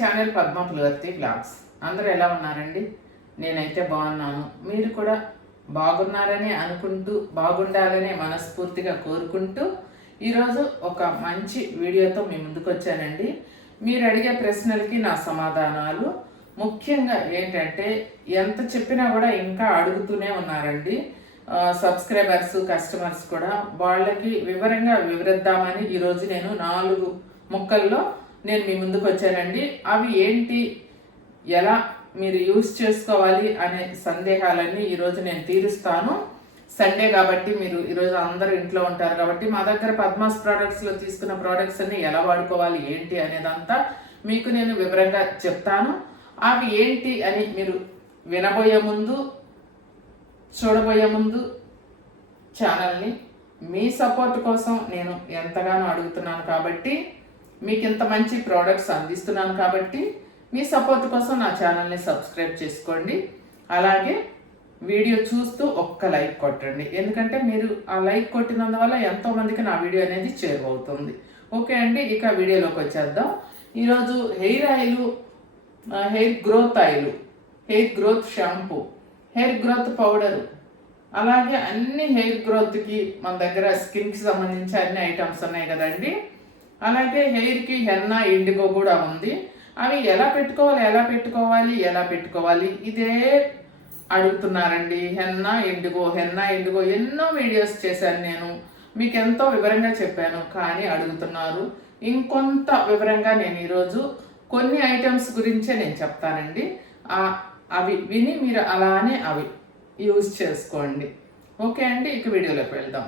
Channel Padma Pulivarthi blogs. అందరూ ఎలా ఉన్నారండి? నేనైతే బాగున్నాను. మీరు కూడా బాగున్నారని అనుకుంటూ, బాగుండాలని మనస్ఫూర్తిగా కోరుకుంటూ ఈరోజు ఒక మంచి వీడియోతో మీ ముందుకు వచ్చానండి. మీరు అడిగే ప్రశ్నలకి నా సమాధానాలు. ముఖ్యంగా ఏంటంటే, ఎంత చెప్పినా కూడా ఇంకా అడుగుతూనే ఉన్నారండి సబ్స్క్రైబర్స్, కస్టమర్స్ కూడా. వాళ్ళకి వివరంగా వివరిద్దామని ఈరోజు నేను 4 ముక్కల్లో నేను మీ ముందుకు వచ్చానండి. అవి ఏంటి, ఎలా మీరు యూజ్ చేసుకోవాలి అనే సందేహాలన్నీ ఈరోజు నేను తీరుస్తాను. సండే కాబట్టి మీరు ఈరోజు అందరూ ఇంట్లో ఉంటారు కాబట్టి మా దగ్గర పద్మాస్ ప్రోడక్ట్స్లో తీసుకున్న ప్రోడక్ట్స్ అన్ని ఎలా వాడుకోవాలి ఏంటి అనేదంతా మీకు నేను వివరంగా చెప్తాను. అవి ఏంటి అని మీరు వినబోయే ముందు, చూడబోయే ముందు ఛానల్ని మీ సపోర్ట్ కోసం నేను ఎంతగానో అడుగుతున్నాను కాబట్టి, మీకు ఇంత మంచి ప్రోడక్ట్స్ అందిస్తున్నాను కాబట్టి మీ సపోర్ట్ కోసం నా ఛానల్ని సబ్స్క్రైబ్ చేసుకోండి. అలాగే వీడియో చూస్తూ ఒక్క లైక్ కొట్టండి, ఎందుకంటే మీరు ఆ లైక్ కొట్టినందువల్ల ఎంతోమందికి నా వీడియో అనేది చేరువవుతుంది. ఓకే అండి, ఇక వీడియోలోకి వచ్చేద్దాం. ఈరోజు hair oil, hair growth oil, hair growth shampoo, hair growth powder, అలాగే అన్ని హెయిర్ గ్రోత్కి మన దగ్గర స్కిన్కి సంబంధించి అన్ని ఐటమ్స్ ఉన్నాయి కదండి. అలాగే హెయిర్కి హెన్నా, ఇండిగో కూడా ఉంది. అవి ఎలా పెట్టుకోవాలి ఇదే అడుగుతున్నారండి. హెన్నా ఇండిగో ఎన్నో వీడియోస్ చేశాను నేను, మీకు ఎంతో వివరంగా చెప్పాను, కానీ అడుగుతున్నారు. ఇంకొంత వివరంగా నేను ఈరోజు కొన్ని ఐటమ్స్ గురించే నేను చెప్తానండి. అవి విని మీరు అలానే అవి యూజ్ చేసుకోండి. ఓకే అండి, ఇక వీడియోలోకి వెళ్దాం.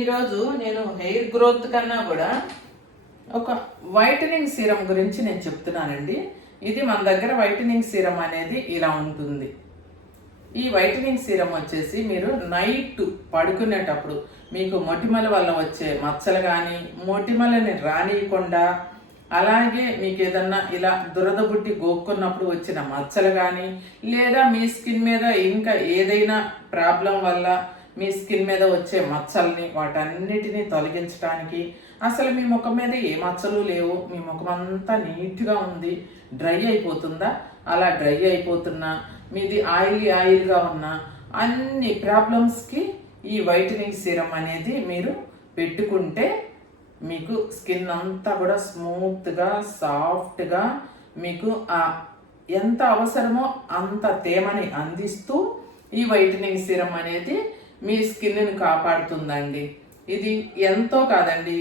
ఈరోజు నేను హెయిర్ గ్రోత్ కన్నా కూడా ఒక వైటనింగ్ సీరం గురించి నేను చెప్తున్నానండి. ఇది మన దగ్గర వైటనింగ్ సీరం అనేది ఇలా ఉంటుంది. ఈ వైటనింగ్ సీరం వచ్చేసి మీరు నైట్ పడుకునేటప్పుడు మీకు మొటిమల వల్ల వచ్చే మచ్చలు కానీ, మొటిమలని రానియకుండా, అలాగే మీకు ఏదన్నా ఇలా దురద బుట్టి గోక్కున్నప్పుడు వచ్చిన మచ్చలు కానీ, లేదా మీ స్కిన్ మీద ఇంకా ఏదైనా ప్రాబ్లం వల్ల మీ స్కిన్ మీద వచ్చే మచ్చల్ని, వాటన్నిటిని తొలగించడానికి, అసలు మీ ముఖం మీద ఏ మచ్చలు లేవు, మీ ముఖం అంతా నీట్గా ఉంది, డ్రై అయిపోతుందా, అలా డ్రై అయిపోతున్నా, మీది ఆయిల్గా ఉన్న అన్ని ప్రాబ్లమ్స్కి ఈ వైటనింగ్ సీరం అనేది మీరు పెట్టుకుంటే మీకు స్కిన్ అంతా కూడా స్మూత్గా, సాఫ్ట్గా, మీకు ఎంత అవసరమో అంత తేమని అందిస్తూ ఈ వైటనింగ్ సీరం అనేది మీ స్కిన్ని కాపాడుతుందండి. ఇది ఎంతో కాదండి,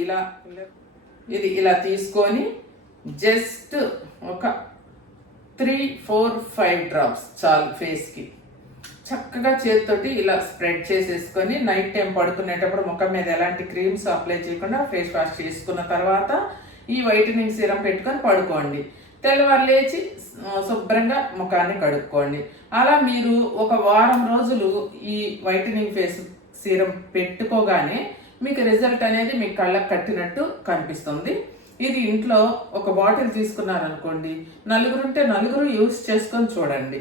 ఇది ఇలా తీసుకొని జస్ట్ ఒక 3, 4, 5 డ్రాప్స్ చాలు. ఫేస్కి చక్కగా చేతితోటి ఇలా స్ప్రెడ్ చేసేసుకొని నైట్ టైం పడుకునేటప్పుడు ముఖం మీద ఎలాంటి క్రీమ్స్ అప్లై చేయకుండా ఫేస్ వాష్ చేసుకున్న తర్వాత ఈ వైటనింగ్ సీరం పెట్టుకొని పడుకోండి. తెల్లవారు లేచి శుభ్రంగా ముఖాన్ని కడుక్కోండి. అలా మీరు ఒక వారం రోజులు ఈ వైటనింగ్ ఫేస్ సీరం పెట్టుకోగానే మీకు రిజల్ట్ అనేది మీ కళ్ళకు కట్టినట్టు కనిపిస్తుంది. ఇది ఇంట్లో ఒక బాటిల్ తీసుకున్నారనుకోండి, నలుగురు యూస్ చేసుకొని చూడండి.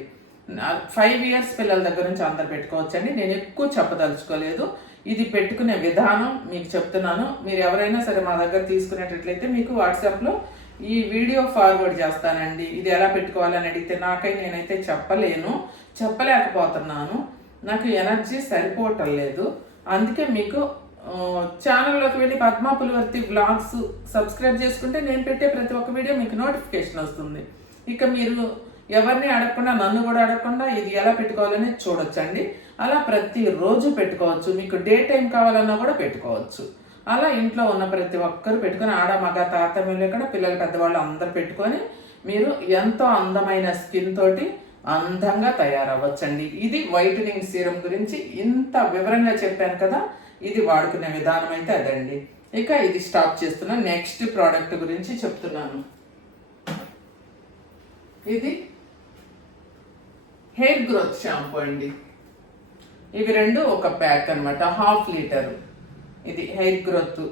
5 years పిల్లల దగ్గర నుంచి అందరు పెట్టుకోవచ్చండి. నేను ఎక్కువ చెప్పదలుచుకోలేదు, ఇది పెట్టుకునే విధానం మీకు చెప్తున్నాను. మీరు ఎవరైనా సరే మా దగ్గర తీసుకునేటట్లయితే మీకు వాట్సాప్లో ఈ వీడియో ఫార్వర్డ్ చేస్తానండి. ఇది ఎలా పెట్టుకోవాలని అడిగితే నేనైతే చెప్పలేకపోతున్నాను, నాకు ఎనర్జీ సరిపోవటం లేదు. అందుకే మీకు ఛానల్లోకి వెళ్ళి పద్మా పులివర్తి బ్లాగ్స్ సబ్స్క్రైబ్ చేసుకుంటే నేను పెట్టే ప్రతి ఒక్క వీడియో మీకు నోటిఫికేషన్ వస్తుంది. ఇక మీరు ఎవరిని అడగకుండా, నన్ను కూడా అడగకుండా ఇది ఎలా పెట్టుకోవాలని చూడొచ్చండి. అలా ప్రతిరోజు పెట్టుకోవచ్చు. మీకు డే టైం కావాలన్నా కూడా పెట్టుకోవచ్చు. అలా ఇంట్లో ఉన్న ప్రతి ఒక్కరు పెట్టుకొని, ఆడ మగ తారతమ్యం కూడా పిల్లలు పెద్దవాళ్ళు అందరు పెట్టుకొని మీరు ఎంతో అందమైన స్కిన్ తోటి అందంగా తయారవ్వచ్చండి. ఇది వైటనింగ్ సీరం గురించి ఇంత వివరంగా చెప్పాను కదా. ఇది వాడుకునే విధానం అయితే అదండి. ఇక ఇది స్టాప్ చేస్తున్నా, నెక్స్ట్ ప్రోడక్ట్ గురించి చెప్తున్నాను. ఇది హెయిర్ గ్రోత్ షాంపూ అండి. ఇవి 2 ఒక ప్యాక్ అనమాట, 1/2 లీటర్. ఇది hair growth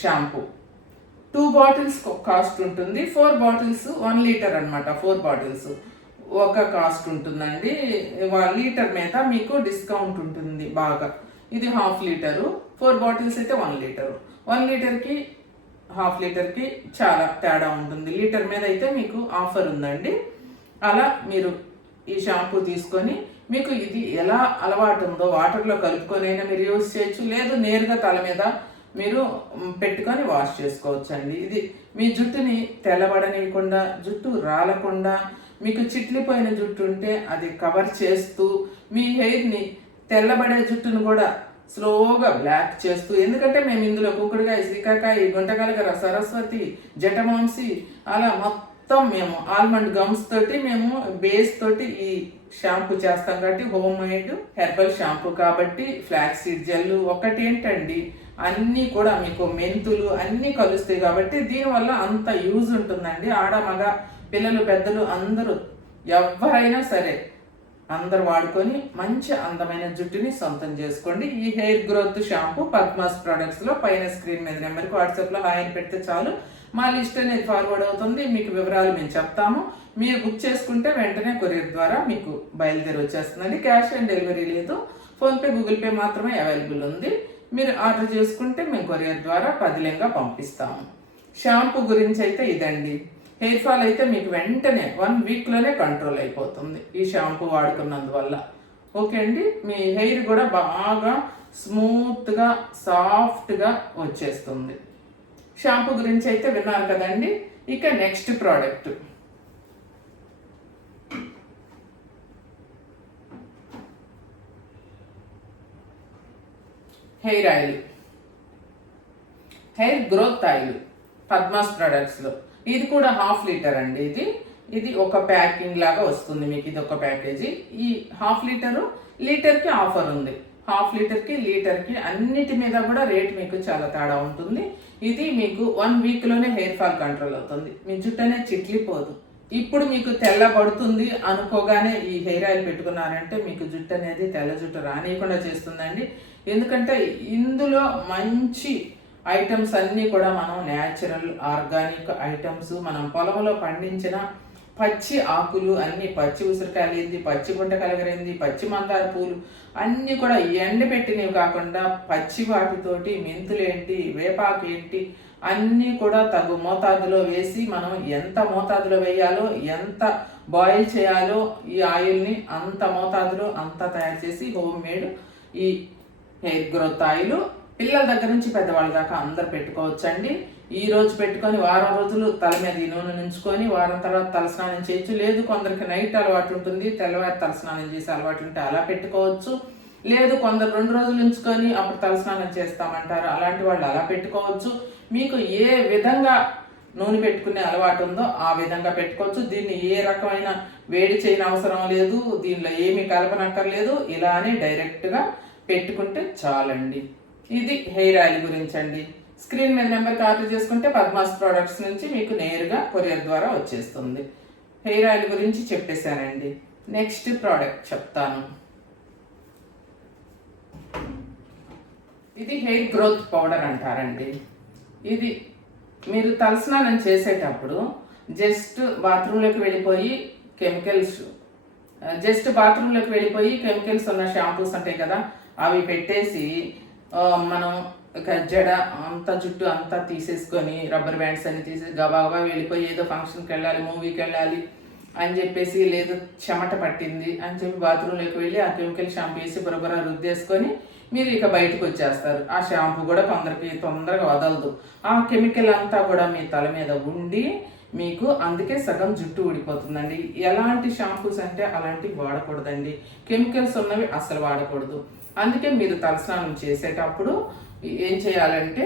shampoo. 2 bottles cost ఉంటుంది. 4 బాటిల్స్ 1 లీటర్ అనమాట. 4 బాటిల్స్ ఒక కాస్ట్ ఉంటుందండి. లీటర్ మీద మీకు డిస్కౌంట్ ఉంటుంది బాగా. ఇది 1/2 లీటరు, 4 బాటిల్స్ అయితే 1 లీటరు. 1 లీటర్కి హాఫ్ లీటర్కి చాలా తేడా ఉంటుంది. లీటర్ మీద అయితే మీకు ఆఫర్ ఉందండి. అలా మీరు ఈ షాంపూ తీసుకొని మీకు ఇది ఎలా అలవాటు ఉందో వాటర్లో కలుపుకొని అయినా మీరు యూజ్ చేయొచ్చు, లేదు నేరుగా తల మీద మీరు పెట్టుకొని వాష్ చేసుకోవచ్చు అండి. ఇది మీ జుట్టుని తెల్లబడనీయకుండా, జుట్టు రాలకుండా, మీకు చిట్లిపోయిన జుట్టు ఉంటే అది కవర్ చేస్తూ, మీ హెయిర్ని తెల్లబడే జుట్టును కూడా స్లోగా బ్లాక్ చేస్తూ, ఎందుకంటే మేము ఇందులో కుక్కుడుకాయ, శ్రీకాకాయ, గుంటకలగర, సరస్వతి, జటమాంసి అలా మొత్తం మేము ఆల్మండ్ గమ్స్ తోటి మేము బేస్ తోటి ఈ షాంపూ చేస్తాం కాబట్టి హోమ్ మేడ్ హెర్బల్ షాంపూ కాబట్టి ఫ్లాక్స్ సీడ్ జెల్ ఒకటి ఏంటండి, అన్నీ కూడా మీకు మెంతులు అన్నీ కలుస్తాయి కాబట్టి దీనివల్ల అంత యూజ్ ఉంటుందండి. ఆడ మగ పిల్లలు పెద్దలు అందరూ ఎవరైనా సరే అందరు వాడుకొని మంచి అందమైన జుట్టుని సొంతం చేసుకోండి. ఈ హెయిర్ గ్రోత్ షాంపూ పద్మాస్ ప్రొడక్ట్స్లో పైన స్క్రీన్ మీద నెంబర్కి వాట్సాప్లో హాయ్ అని పెడితే చాలు, మా లిస్ట్ అనేది ఫార్వర్డ్ అవుతుంది. మీకు వివరాలు మేము చెప్తాము. మీరు బుక్ చేసుకుంటే వెంటనే కొరియర్ ద్వారా మీకు బయలుదేరి వచ్చేస్తుందండి. క్యాష్ ఆన్ డెలివరీ లేదు, ఫోన్పే గూగుల్ పే మాత్రమే అవైలబుల్ ఉంది. మీరు ఆర్డర్ చేసుకుంటే మేము కొరియర్ ద్వారా పదిలంగా పంపిస్తాము. షాంపూ గురించి అయితే ఇదండి. హెయిర్ ఫాల్ అయితే మీకు వెంటనే 1 వీక్లోనే కంట్రోల్ అయిపోతుంది ఈ షాంపూ వాడుకున్నందువల్ల. ఓకే అండి, మీ హెయిర్ కూడా బాగా స్మూత్గా సాఫ్ట్గా వచ్చేస్తుంది. షాంపూ గురించి అయితే విన్నారు కదండి. ఇక next product hair oil, hair growth oil Padmas ప్రొడక్ట్స్లో. ఇది కూడా హాఫ్ లీటర్ అండి. ఇది ఒక ప్యాకింగ్ లాగా వస్తుంది మీకు. ఇది ఒక ప్యాకేజీ. ఈ హాఫ్ లీటర్కి ఆఫర్ ఉంది. హాఫ్ లీటర్కి అన్నిటి మీద కూడా రేట్ మీకు చాలా తేడా ఉంటుంది. ఇది మీకు 1 వీక్లోనే హెయిర్ ఫాల్ కంట్రోల్ అవుతుంది. మీ జుట్టు అనేది చిట్లిపోదు. ఇప్పుడు మీకు తెల్లబడుతుంది అనుకోగానే ఈ హెయిర్ ఆయిల్ పెట్టుకున్నారంటే మీకు జుట్టు అనేది తెల్ల జుట్టు రానియకుండా చేస్తుందండి. ఎందుకంటే ఇందులో మంచి ఐటమ్స్ అన్నీ కూడా మనం న్యాచురల్ ఆర్గానిక్ ఐటమ్స్, మనం పొలంలో పండించిన పచ్చి ఆకులు అన్ని, పచ్చి ఉసిరికాయలు ఏంది, పచ్చి గుంట కలగరేంది, పచ్చి మందార పూలు అన్నీ కూడా ఎండబెట్టినవి కాకుండా పచ్చి వాటితోటి మెంతులేంటి, వేపాకు ఏంటి అన్నీ కూడా తగు మోతాదులో వేసి మనం ఎంత మోతాదులో వేయాలో, ఎంత బాయిల్ చేయాలో ఈ ఆయిల్ని అంత మోతాదులో అంతా తయారు చేసి హోమ్ మేడ్ ఈ హెయిర్ గ్రోత్ ఆయిల్ పిల్లల దగ్గర నుంచి పెద్దవాళ్ళ దాకా అందరు పెట్టుకోవచ్చండి. ఈ రోజు పెట్టుకొని వారం రోజులు తల మీద ఈ నూనె నుంచుకొని వారం తర్వాత తలస్నానం చేయొచ్చు. లేదు కొందరికి నైట్ అలవాటు ఉంటుంది, తెల్లవారి తలస్నానం చేసే అలవాటు ఉంటే అలా పెట్టుకోవచ్చు. లేదు కొందరు 2 రోజులు ఉంచుకొని అప్పుడు తలస్నానం చేస్తామంటారు, అలాంటి వాళ్ళు అలా పెట్టుకోవచ్చు. మీకు ఏ విధంగా నూనె పెట్టుకునే అలవాటు ఉందో ఆ విధంగా పెట్టుకోవచ్చు. దీన్ని ఏ రకమైన వేడి చేయని అవసరం లేదు, దీనిలో ఏమీ కలపనక్కర్లేదు. ఇలానే డైరెక్ట్గా పెట్టుకుంటే చాలండి. ఇది హెయిర్ ఆయిల్ గురించి అండి. స్క్రీన్ మీద నెంబర్కి ఆర్డర్ చేసుకుంటే పద్మాస్ ప్రోడక్ట్స్ నుంచి మీకు నేరుగా కొరియర్ ద్వారా వచ్చేస్తుంది. హెయిర్ ఆయిల్ గురించి చెప్పేశానండి. నెక్స్ట్ ప్రోడక్ట్ చెప్తాను. ఇది హెయిర్ గ్రోత్ పౌడర్ అంటారండి. ఇది మీరు తలస్నానం చేసేటప్పుడు జస్ట్ బాత్రూంలోకి వెళ్ళిపోయి కెమికల్స్ ఉన్న షాంపూస్ ఉంటాయి కదా, అవి పెట్టేసి మనం జడ అంతా జుట్టు అంతా తీసేసుకొని రబ్బర్ బ్యాండ్స్ అన్ని తీసేసి గబాగబా వెళ్ళిపోయి ఏదో ఫంక్షన్కి వెళ్ళాలి, మూవీకి వెళ్ళాలి అని చెప్పేసి, లేదు చెమట పట్టింది అని చెప్పి బాత్రూంలోకి వెళ్ళి ఆ కెమికల్ షాంపూ వేసి బొరబొర రుద్దేసుకొని మీరు ఇక బయటకు వచ్చేస్తారు. ఆ షాంపూ కూడా కొందరికి తొందరగా వదలదు. ఆ కెమికల్ అంతా కూడా మీ తల మీద ఉండి మీకు అందుకే సగం జుట్టు ఊడిపోతుందండి. ఎలాంటి షాంపూస్ అంటే అలాంటివి వాడకూడదండి. కెమికల్స్ ఉన్నవి అసలు వాడకూడదు. అందుకే మీరు తలస్నానం చేసేటప్పుడు ఏం చేయాలంటే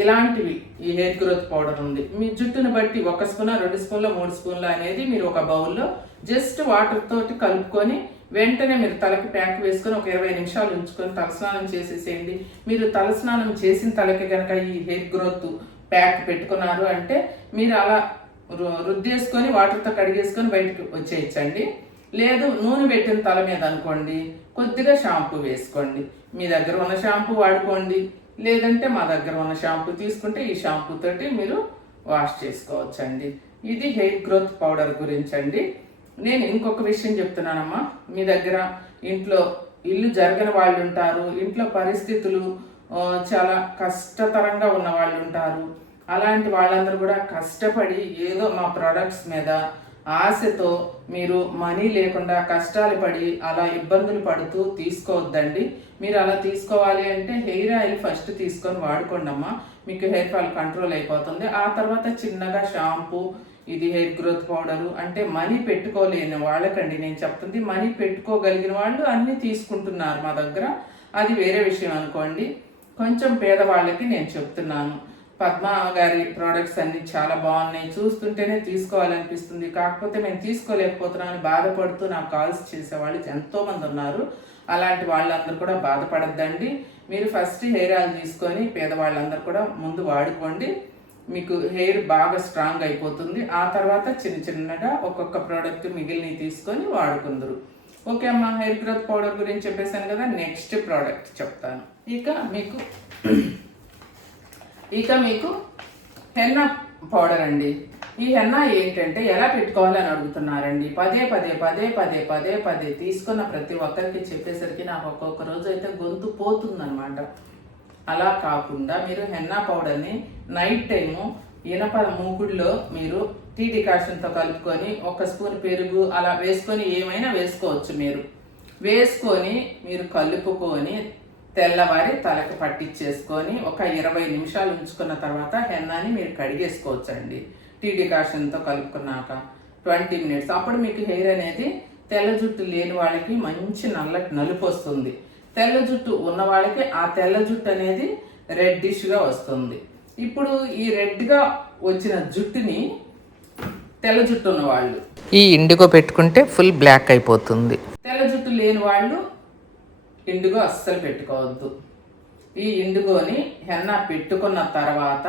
ఇలాంటివి ఈ హెయిర్ గ్రోత్ పౌడర్ ఉంది, మీ జుట్టును బట్టి 1 స్పూన్ 2 స్పూన్ల 3 స్పూన్ల అనేది మీరు ఒక బౌల్లో జస్ట్ వాటర్ తోటి కలుపుకొని వెంటనే మీరు తలకి ప్యాక్ వేసుకొని ఒక 20 నిమిషాలు ఉంచుకొని తలస్నానం చేసేసేయండి. మీరు తలస్నానం చేసిన తలకి కనుక ఈ హెయిర్ గ్రోత్ ప్యాక్ పెట్టుకున్నారు అంటే మీరు అలా రుద్దేసుకొని వాటర్తో కడిగేసుకొని బయటకు వచ్చేయచ్చండి. లేదు నూనె పెట్టిన తల మీద అనుకోండి, కొద్దిగా షాంపూ వేసుకోండి. మీ దగ్గర ఉన్న షాంపూ వాడుకోండి, లేదంటే మా దగ్గర ఉన్న షాంపూ తీసుకుంటే ఈ షాంపూ తోటి మీరు వాష్ చేసుకోవచ్చండి. ఇది హెయిర్ గ్రోత్ పౌడర్ గురించి అండి. నేను ఇంకొక విషయం చెప్తున్నానమ్మా. మీ దగ్గర ఇంట్లో ఇల్లు జరగని వాళ్ళు ఉంటారు, ఇంట్లో పరిస్థితులు చాలా కష్టతరంగా ఉన్న వాళ్ళు ఉంటారు. అలాంటి వాళ్ళందరూ కూడా కష్టపడి ఏదో మా ప్రోడక్ట్స్ మీద ఆశతో మీరు మనీ లేకుండా కష్టాలు పడి అలా ఇబ్బందులు పడుతూ తీసుకోవద్దండి. మీరు అలా తీసుకోవాలి అంటే హెయిర్ ఆయిల్ ఫస్ట్ తీసుకొని వాడుకోండి అమ్మా, మీకు హెయిర్ ఫాల్ కంట్రోల్ అయిపోతుంది. ఆ తర్వాత చిన్నగా షాంపూ, ఇది హెయిర్ గ్రోత్ పౌడరు, అంటే మనీ పెట్టుకోలేని వాళ్ళకండి నేను చెప్తుంది. మనీ పెట్టుకోగలిగిన వాళ్ళు అన్నీ తీసుకుంటున్నారు మా దగ్గర, అది వేరే విషయం అనుకోండి. కొంచెం పేదవాళ్ళకి నేను చెప్తున్నాను. పద్మ గారి ప్రోడక్ట్స్ అన్ని చాలా బాగున్నాయి, చూస్తుంటేనే తీసుకోవాలనిపిస్తుంది, కాకపోతే నేను తీసుకోలేకపోతున్నాను బాధపడుతూ నాకు కాల్స్ చేసేవాళ్ళు ఎంతోమంది ఉన్నారు. అలాంటి వాళ్ళందరూ కూడా బాధపడద్దండి. మీరు ఫస్ట్ హెయిర్ ఆయిల్ తీసుకొని పేదవాళ్ళందరూ కూడా ముందు వాడుకోండి, మీకు హెయిర్ బాగా స్ట్రాంగ్ అయిపోతుంది. ఆ తర్వాత చిన్న చిన్నగా ఒక్కొక్క ప్రోడక్ట్ మిగిలినవి తీసుకొని వాడుకుందరు. ఓకే అమ్మ, హెయిర్ గ్రోత్ పౌడర్ గురించి చెప్పేశాను కదా, నెక్స్ట్ ప్రోడక్ట్ చెప్తాను. ఇక మీకు హెన్నా పౌడర్ అండి. ఈ హెన్నా ఏంటంటే ఎలా పెట్టుకోవాలని అడుగుతున్నారండి. పదే పదే పదే పదే పదే పదే తీసుకున్న ప్రతి ఒక్కరికి చెప్పేసరికి నాకు ఒక్కొక్క రోజు అయితే గొంతు పోతుందన్నమాట. అలా కాకుండా మీరు హెన్నా పౌడర్ని నైట్ టైము ఇనప మూకుడులో మీరు టీ డికాషన్తో కలుపుకొని 1 స్పూన్ పెరుగు అలా వేసుకొని ఏమైనా వేసుకోవచ్చు. మీరు వేసుకొని మీరు కలుపుకొని తెల్లవారి తలకు పట్టించేసుకొని ఒక 20 నిమిషాలు ఉంచుకున్న తర్వాత హెన్నాని మీరు కడిగేసుకోవచ్చండి. టీ డికాషన్తో కలుపుకున్నాక 20 మినిట్స్. అప్పుడు మీకు హెయిర్ అనేది తెల్ల జుట్టు లేని వాళ్ళకి మంచి నలుపు వస్తుంది. తెల్ల జుట్టు ఉన్న వాళ్ళకి ఆ తెల్ల జుట్టు అనేది రెడ్డిష్గా వస్తుంది. ఇప్పుడు ఈ రెడ్గా వచ్చిన జుట్టుని తెల్ల జుట్టు ఉన్న వాళ్ళు ఈ ఇండిగో పెట్టుకుంటే ఫుల్ బ్లాక్ అయిపోతుంది. తెల్ల జుట్టు లేని వాళ్ళు ఇండిగో అస్సలు పెట్టుకోవద్దు. ఈ ఇండిగోని హెన్నా పెట్టుకున్న తర్వాత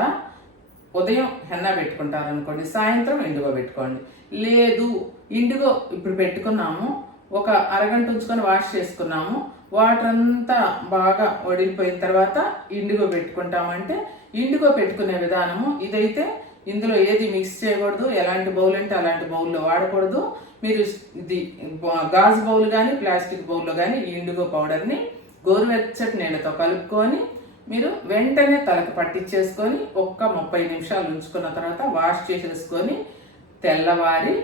ఉదయం హెన్నా పెట్టుకుంటారనుకోండి, సాయంత్రం ఇండిగో పెట్టుకోండి. లేదు ఇండిగో ఇప్పుడు పెట్టుకున్నాము, ఒక అరగంట ఉంచుకొని వాష్ చేసుకున్నాము, వాటర్ అంతా బాగా వడిలిపోయిన తర్వాత ఇండిగో పెట్టుకుంటామంటే ఇండిగో పెట్టుకునే విధానము ఇదైతే. ఇందులో ఏది మిక్స్ చేయకూడదు, ఎలాంటి బౌల్ అంటే అలాంటి బౌల్లో వాడకూడదు. మీరు ఇది గాజు బౌల్ కానీ ప్లాస్టిక్ బౌల్లో కానీ ఈ ఇండిగో పౌడర్ని గోరువెచ్చటి నీళ్ళతో కలుపుకొని మీరు వెంటనే తలకు పట్టించేసుకొని 30 నిమిషాలు ఉంచుకున్న తర్వాత వాష్ చేసేసుకొని తెల్లవారి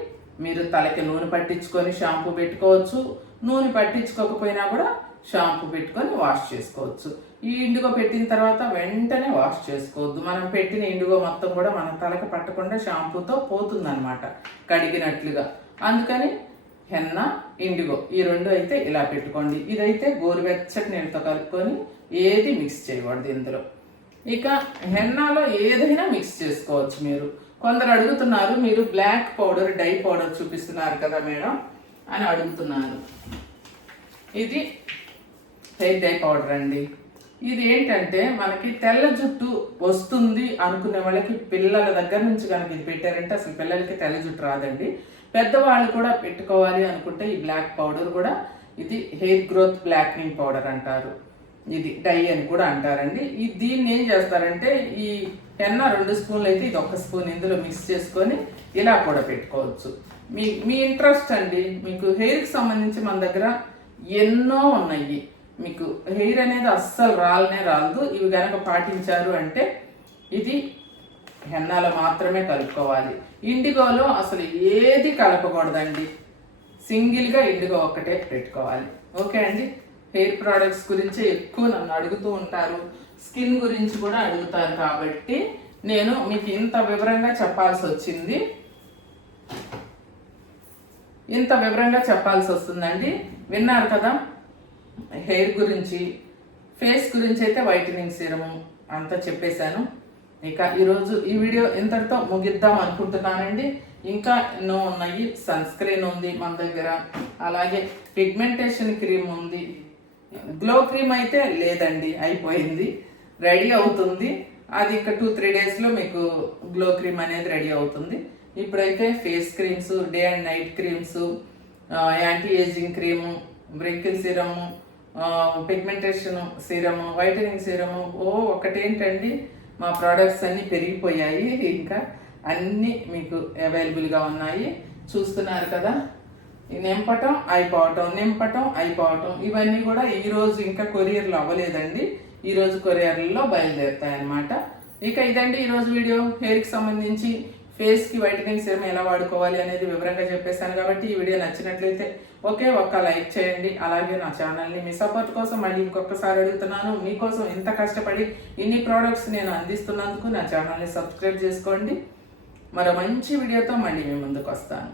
మీరు తలకి నూనె పట్టించుకొని షాంపూ పెట్టుకోవచ్చు. నూనె పట్టించుకోకపోయినా కూడా షాంపూ పెట్టుకొని వాష్ చేసుకోవచ్చు. ఈ ఇండిగో పెట్టిన తర్వాత వెంటనే వాష్ చేసుకోవద్దు. మనం పెట్టిన ఇండిగో మొత్తం కూడా మన తలకు పట్టకుండా షాంపూతో పోతుందన్నమాట కడిగినట్లుగా. అందుకని హెన్నా, ఇండిగో ఈ రెండు అయితే ఇలా పెట్టుకోండి. ఇదైతే గోరువెచ్చటి నీళ్ళతో కలుపుకొని ఏది మిక్స్ చేయకూడదు ఇందులో. ఇక హెన్నాలో ఏదైనా మిక్స్ చేసుకోవచ్చు. మీరు కొందరు అడుగుతున్నారు, మీరు బ్లాక్ పౌడర్ డై పౌడర్ చూపిస్తున్నారు కదా మేడం అని అడుగుతున్నారు. ఇది హెయిర్ డై పౌడర్ అండి. ఇది ఏంటంటే మనకి తెల్ల జుట్టు వస్తుంది అనుకునే వాళ్ళకి, పిల్లల దగ్గర నుంచి కనుక ఇది పెట్టారంటే అసలు పిల్లలకి తెల్ల జుట్టు రాదండి. పెద్దవాళ్ళు కూడా పెట్టుకోవాలి అనుకుంటే ఈ బ్లాక్ పౌడర్ కూడా, ఇది హెయిర్ గ్రోత్ బ్లాక్నింగ్ పౌడర్ అంటారు, ఇది డై అని కూడా అంటారండి. దీన్ని ఏం చేస్తారంటే ఈ హెన్నా 2 స్పూన్లు అయితే ఇది 1 స్పూన్ ఇందులో మిక్స్ చేసుకొని ఇలా కూడా పెట్టుకోవచ్చు. మీ ఇంట్రెస్ట్ అండి. మీకు హెయిర్కి సంబంధించి మన దగ్గర ఎన్నో ఉన్నాయి. మీకు హెయిర్ అనేది అస్సలు రాదు. ఇవి కనుక పాటించారు అంటే ఇది హెన్నాలో మాత్రమే కలుపుకోవాలి. ఇండిగోలో అసలు ఏది కలపకూడదండి. సింగిల్గా ఇండిగో ఒక్కటే పెట్టుకోవాలి. ఓకే అండి. హెయిర్ ప్రోడక్ట్స్ గురించి ఎక్కువ నన్ను అడుగుతూ ఉంటారు, స్కిన్ గురించి కూడా అడుగుతారు, కాబట్టి నేను మీకు ఇంత వివరంగా చెప్పాల్సి వచ్చింది. ఇంత వివరంగా చెప్పాల్సి వస్తుందండి. విన్నారు కదా హెయిర్ గురించి. ఫేస్ గురించి అయితే వైటనింగ్ సీరము అంతా చెప్పేశాను. ఇక ఈరోజు ఈ వీడియో ఇంతటితో ముగిద్దాం అనుకుంటున్నానండి. ఇంకా ఎన్నో ఉన్నాయి. సన్ స్క్రీన్ ఉంది మన దగ్గర, అలాగే పిగ్మెంటేషన్ క్రీమ్ ఉంది. గ్లో క్రీమ్ అయితే లేదండి, అయిపోయింది, రెడీ అవుతుంది. అది ఇంకా 2-3 డేస్లో మీకు గ్లో క్రీమ్ అనేది రెడీ అవుతుంది. ఇప్పుడైతే face creams, day and night creams, anti ageing cream, wrinkle serum, pigmentation serum, whitening serum, ఒకటేంటండి మా ప్రోడక్ట్స్ అన్నీ పెరిగిపోయాయి. ఇంకా అన్నీ మీకు అవైలబుల్గా ఉన్నాయి. చూస్తున్నారు కదా, నింపటం అయిపోవటం, నింపటం అయిపోవటం, ఇవన్నీ కూడా ఈరోజు ఇంకా కొరియర్లో అవ్వలేదండి. ఈరోజు కొరియర్లో బయలుదేరుతాయి అన్నమాట. ఇక ఇదండి ఈరోజు వీడియో. హెయిర్కి సంబంధించి ఫేస్కి వైటనింగ్ సిరమ్ ఎలా వాడుకోవాలి అనేది వివరంగా చెప్పేశాను. కాబట్టి ఈ వీడియో నచ్చినట్లయితే ఒక్క లైక్ చేయండి. అలాగే నా ఛానల్ని మీ సపోర్ట్ కోసం మళ్ళీ ఇంకొకసారి అడుగుతున్నాను, మీకోసం ఇంత కష్టపడి ఇన్ని ప్రోడక్ట్స్ నేను అందిస్తున్నందుకు నా ఛానల్ని సబ్స్క్రైబ్ చేసుకోండి. మరో మంచి వీడియోతో మళ్ళీ మీ ముందుకు వస్తాను.